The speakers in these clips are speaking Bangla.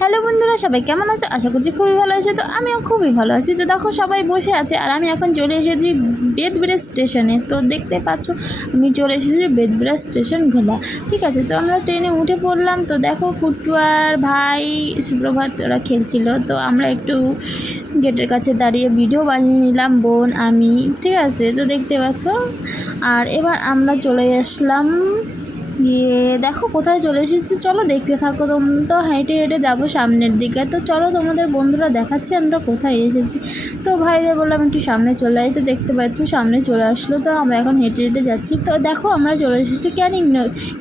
হ্যালো বন্ধুরা, সবাই কেমন আছো? আশা করছি খুবই ভালো আছে। তো আমিও খুবই ভালো আছি। তো দেখো, সবাই বসে আছে আর আমি এখন চলে এসেছি বেদব্রিজ স্টেশনে। তো দেখতে পাচ্ছ, আমি চলে এসেছি বেদব্রিজ স্টেশন ঘোলা। ঠিক আছে, তো আমরা ট্রেনে উঠে পড়লাম। তো দেখো কুটুয়ার ভাই, সুপ্রভাত, ওরা খেলছিল। তো আমরা একটু গেটের কাছে দাঁড়িয়ে ভিডিও বানিয়ে নিলাম, বোন, আমি। ঠিক আছে, তো দেখতে পাচ্ছ। আর এবার আমরা চলে আসলাম গিয়ে দেখো কোথায় চলে এসেছি। চলো দেখতে থাকো তো হেঁটে হেঁটে যাব সামনের দিকে। তো চলো তোমাদের বন্ধুরা দেখাচ্ছে আমরা কোথায় এসেছি। তো ভাইদের বললাম একটু সামনে চলে যাই তো দেখতে পাচ্ছ সামনে চলে আসলো। তো আমরা এখন হেঁটে হেঁটে যাচ্ছি। তো দেখো আমরা চলে এসেছি ক্যানিং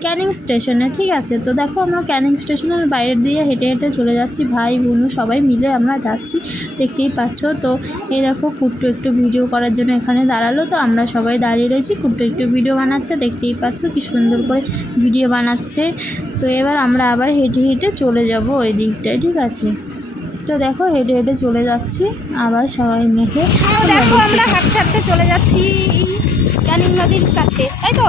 ক্যানিং স্টেশনে, ঠিক আছে? তো দেখো আমরা ক্যানিং স্টেশনের বাইরে দিয়ে হেঁটে হেঁটে চলে যাচ্ছি। ভাই, বোনু সবাই মিলে আমরা যাচ্ছি। দেখতেই পাচ্ছ তো এই দেখো কুট্টু একটু ভিডিও করার জন্য এখানে দাঁড়াল। তো আমরা সবাই দাঁড়িয়ে রয়েছি। কুট্টু একটু ভিডিও বানাচ্ছে। দেখতেই পাচ্ছ কি সুন্দর করে ভিডিও বানাচ্ছে। তো এবার আমরা আবার হেঁটে হেঁটে চলে যাব ওই দিকটায় ঠিক আছে? তো দেখো হেঁটে হেঁটে চলে যাচ্ছি আবার সবাই মিলে দেখো আমরা হাঁটতে হাঁটতে চলে যাচ্ছি। ক্যানিং নদীর কাছে তাই তো?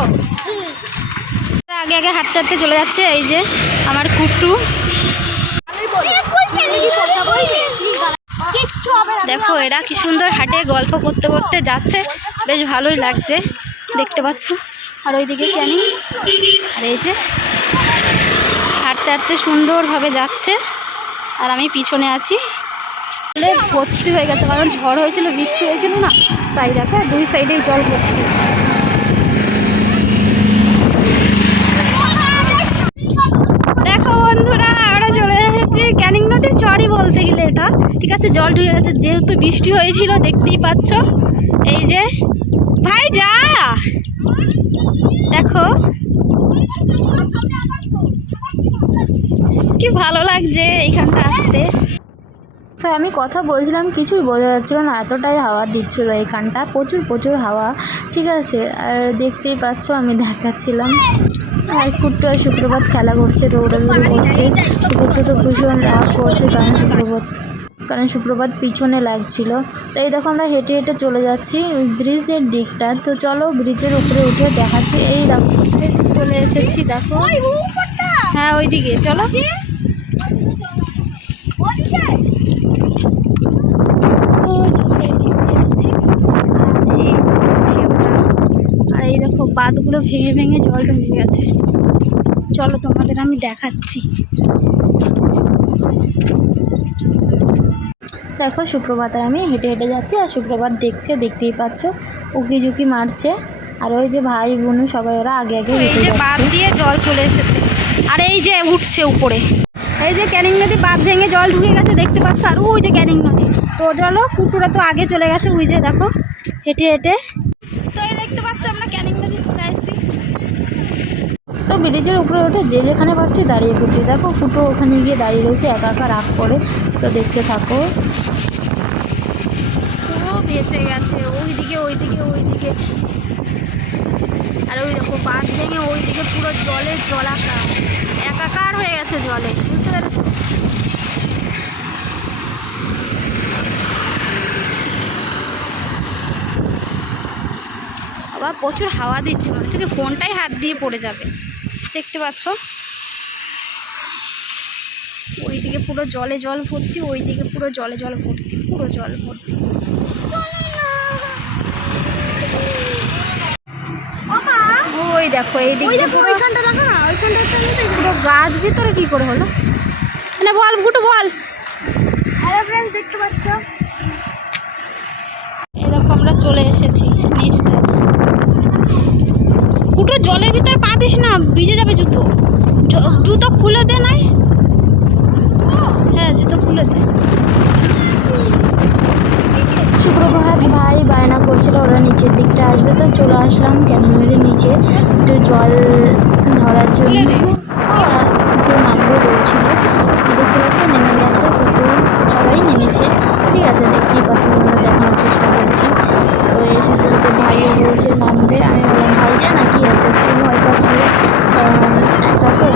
আগে আগে হাঁটতে হাঁটতে চলে যাচ্ছে এই যে আমার কুট্টু। দেখো এরা কি সুন্দর হাঁটে গল্প করতে করতে যাচ্ছে। বেশ ভালোই লাগছে। দেখতে পাচ্ছ? আর ওইদিকে ক্যানিং। আর এই যে, হাঁটতে হাঁটতে সুন্দরভাবে যাচ্ছে। আর আমি পিছনে আছি। ভর্তি হয়ে গেছে, কারণ ঝড় হয়েছিল, বৃষ্টি হয়েছিল না, তাই দেখো দুই সাইডেই জল ভর্তি। দেখো বন্ধুরা চলে ক্যানিং নদীর বলতে গেলে এটা। ঠিক আছে, জল ঢুকে গেছে, যেহেতু বৃষ্টি হয়েছিল, দেখতেই পাচ্ছ। এই যে ভাই যা দেখো। কি ভালো লাগছে এইখানটা আসতে। তো আমি কথা বলছিলাম, কিছুই বোঝা যাচ্ছিল না, এতটাই হাওয়া দিচ্ছিল এখানটা প্রচুর প্রচুর হাওয়া, ঠিক আছে? আর দেখতেই পাচ্ছ, আমি দেখাচ্ছিলাম। আর কুট্টু আর সুপ্রভাত খেলা করছে, দৌড়াদৌড়ি করছে। তো কুট্টু তো ভীষণ রাগ করছে কারণ সুপ্রভাত। কারণ সুপ্রভাত পিছনে লাগছিল। তো এই দেখো আমরা হেঁটে হেঁটে চলে যাচ্ছি ওই ব্রিজের দিকটা। তো চলো ব্রিজের উপরে উঠে দেখাচ্ছি। এই দেখো চলে এসেছি দেখো। হ্যাঁ ওইদিকে চলো। ওই দিক এসেছি। আর এই আর দেখো বাঁধগুলো ভেঙে ভেঙে জল ঢুকে গেছে। চলো তোমাদের আমি দেখাচ্ছি। দেখো আর আমি হেঁটে হেঁটে যাচ্ছি আর সুপ্রভাত দেখছে দেখতেই পাচ্ছ উকি ঝুঁকি মারছে। আর ওই যে ভাই বোনু সবাই ওরা আগে আগে এই যে বাঁধ দিয়ে জল চলে এসেছে। আর এই যে উঠছে উপরে। এই যে ক্যানিং নদী বাঁধ ভেঙে জল ঢুকে গেছে দেখতে পাচ্ছ? আর ওই যে ক্যানিং নদী। তো ওদের চলো ফুটুরা তো আগে চলে গেছে ওই যে দেখো হেঁটে হেঁটে তো এই দেখতে পাচ্ছ আমরা ক্যানিং নদী চলে আসছি তো ব্রিজের উপরে ওঠে, যে যেখানে পারছে দাঁড়িয়ে পড়ছি। দেখো, ফুটো ওখানে গিয়ে দাঁড়িয়ে রয়েছে, একা একা রাগ করে। তো দেখতে থাকো। পুরো ভেসে গেছে, ওইদিকে ওইদিকে ওইদিকে। আর ওই দেখো, বাঁধ ভেঙে ওইদিকে পুরো জলে জলাকার। একাকার হয়ে গেছে জলে, বুঝতে পেরেছ? আবার প্রচুর হাওয়া দিচ্ছে মনে হচ্ছে কি ফোনটাই হাত দিয়ে পড়ে যাবে। দেখতে পাচ্ছ? ওইদিকে পুরো জলে জল ভর্তি ওইদিকে পুরো জলে জল ভর্তি পুরো জল ভর্তি। ওই দেখো এই দিক দিয়ে পুরো ওইখানটা দেখো না ওইখানটা পুরো গাছ ভিতরে কি করে হলো? না বল গুটু বল। হ্যালো ফ্রেন্ডস দেখতে পাচ্ছ? এই দেখো আমরা চলে এসেছি নিচটা গুটু জলের ভিতর পা দিস না, ভিজে যাবে জুতো। জুতো খুলে দে নাই? হ্যাঁ জুতো খুলে দে। সুপ্রভাত, ভাই, বায়না করছিল, ওরা নিচের দিকটা আসবে তো, চলে আসলাম ক্যানিং নদীর নিচে। একটু জল ধরার জন্য ওরা একটু নামবে বলছিল। দেখতে পাচ্ছ, নেমে গেছে কুকুর সবাই নেমেছে। ঠিক আছে, দেখতেই পাচ্ছি দেখানোর চেষ্টা করছি। তো এসে যেতে ভাইও বলছে, নামবে আমি বললাম ভাই যা না কি আছে খুব ভয় পাচ্ছিল কারণ একটা তো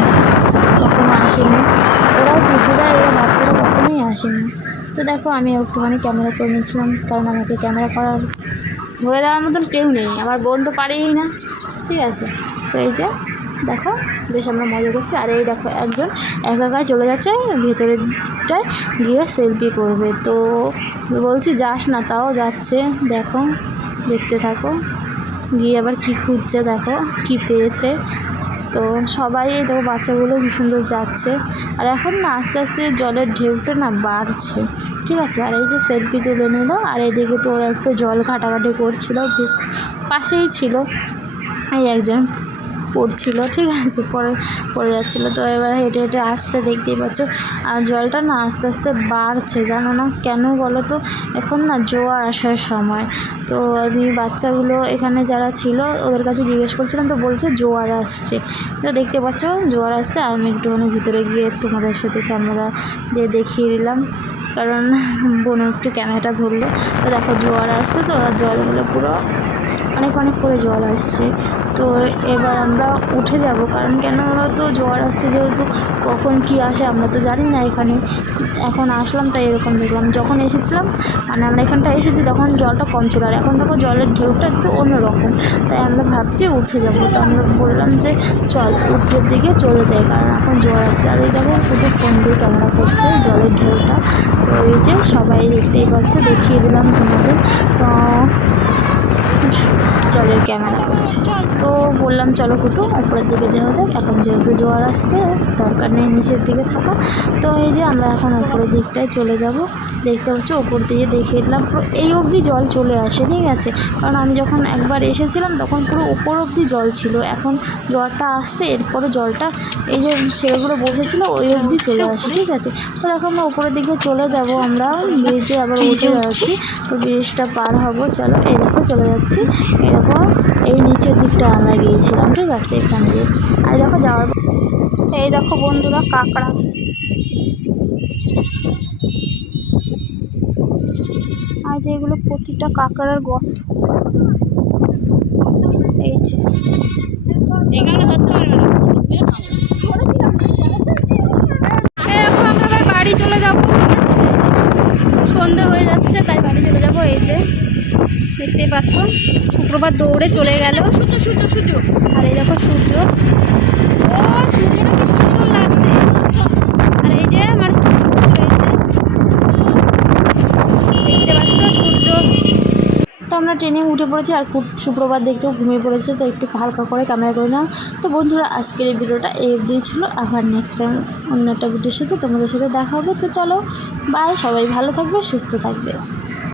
কখনো আসেনি ওরাও কুকুরা এরা বাচ্চারা কখনোই আসেনি। তো দেখো, আমি একটুখানি ক্যামেরা করে নিয়েছিলাম, কারণ আমাকে ক্যামেরা করার ধরে দেওয়ার মতন কেউ নেই, আমার বোন তো পারেই না। ঠিক আছে? তো এই যে, দেখো, বেশ আমরা মজা করছি। আর এই দেখো, একজন একা একা চলে যাচ্ছে ভেতরের দিকটায় গিয়ে সেলফি করবে। তো বলছি, যাস না, তাও যাচ্ছে। দেখো, দেখতে থাকো। গিয়ে আবার কী খুঁজছে, দেখো, কী পেয়েছে। তো সবাই দেখো বাচ্চাগুলো কি সুন্দর যাচ্ছে। আর এখন না আস্তে আস্তে জলের ঢেউটা না বাড়ছে। ঠিক আছে? আর এই যে সেলফি তুলে নিল, আর এদিকে তো ওরা একটু জল ঘাটাঘাটি করছিল পাশেই ছিল। এই একজন। পড়ছিল, ঠিক আছে, পরে, পড়ে যাচ্ছিল। তো এবার হেঁটে হেঁটে আসছে, দেখতেই পাচ্ছ। আর জলটা না আস্তে আস্তে বাড়ছে, জানো না কেন বলো তো? এখন না জোয়ার আসার সময়। তো আমি বাচ্চাগুলো এখানে যারা ছিল, ওদের কাছে জিজ্ঞেস করছিলাম, তো বলছে জোয়ার আসছে। তো দেখতে পাচ্ছ, জোয়ার আসছে। আমি একটুখানি ভিতরে গিয়ে তোমাদের সাথে ক্যামেরা দিয়ে দেখিয়ে দিলাম। কারণ বোন একটু ক্যামেরাটা ধরলো। তো দেখো, জোয়ার আসছে তো জলগুলো পুরো অনেক অনেক করে জল আসছে। তো এবার আমরা উঠে যাব, কারণ কেন তো জোয়ার আসছে যেহেতু, কখন কি আসে আমরা তো জানি না এখানে। এখন আসলাম তাই এরকম দেখলাম। যখন এসেছিলাম মানে আমরা এখানটা এসেছি, তখন জলটা কম ছিল। আর এখন দেখো, জলের ঢেউটা একটু অন্যরকম। তাই আমরা ভাবছি উঠে যাব। তো আমরা বললাম যে, চল উপরের দিকে চলে যাই, কারণ এখন জোয়ার আসছে। আর এই দেখো, পুরো ফোন দিয়ে ক্যামেরা করছে জলের ঢেউটা। তো এই যে, সবাই দেখতেই পাচ্ছে, দেখিয়ে দিলাম তোমাদের। তো ক্যামেরা করছে তো বললাম চলো ফুটু উপরের দিকে যাওয়া যাক। এখন যেহেতু জোয়ার আসছে দরকার নেই নিচের দিকে থাকা। তো এই যে আমরা এখন উপরের দিকটায় চলে যাব। দেখতে পাচ্ছ উপর দিয়ে দেখিয়ে দিলাম পুরো এই অবধি জল চলে আসে ঠিক আছে? কারণ আমি যখন একবার এসেছিলাম তখন পুরো ওপর অবধি জল ছিল। এখন জলটা আসছে এরপরে জলটা এই যে ছেলেগুলো বসেছিল ওই অবধি চলে আসে ঠিক আছে? তো দেখো আমরা উপরের দিকে চলে যাব আমরা। ব্রিজে আবার উঠে যাচ্ছি। তো ব্রিজটা পার হব চলো এই দেখো চলে যাচ্ছি। এরকম এই নিচের দিকটা আমরা গিয়েছিলাম, ঠিক আছে, এখান দিয়ে। আর দেখো যাওয়ার এই দেখো বন্ধুরা, কাঁকড়া। আর যে এগুলো প্রতিটা কাঁকড়ার গর্ত এই যে। এই দেখো, আমরা বাড়ি চলে যাব সন্ধে হয়ে যাচ্ছে, তাই বাড়ি চলে যাব, এই যে। দেখতেই পাচ্ছ? শুক্রবার দৌড়ে চলে গেল। সূর্য সূর্য সূর্য। আর এই দেখো সূর্য। ও সূর্যটা কি সুন্দর লাগছে। আর এই যে আমার দেখতে পাচ্ছ সূর্য। তো আমরা ট্রেনে উঠে পড়েছি আর খুব সুপ্রভাত দেখছ ঘুমিয়ে পড়েছে তো একটু হালকা করে ক্যামেরা করে নিলাম তো বন্ধুরা আজকের এই ভিডিওটা এই অবধি ছিল। আবার নেক্সট টাইম অন্য একটা ভিডিওর সাথে তোমাদের সাথে দেখা হবে। তো চলো বাই সবাই ভালো থাকবে সুস্থ থাকবে।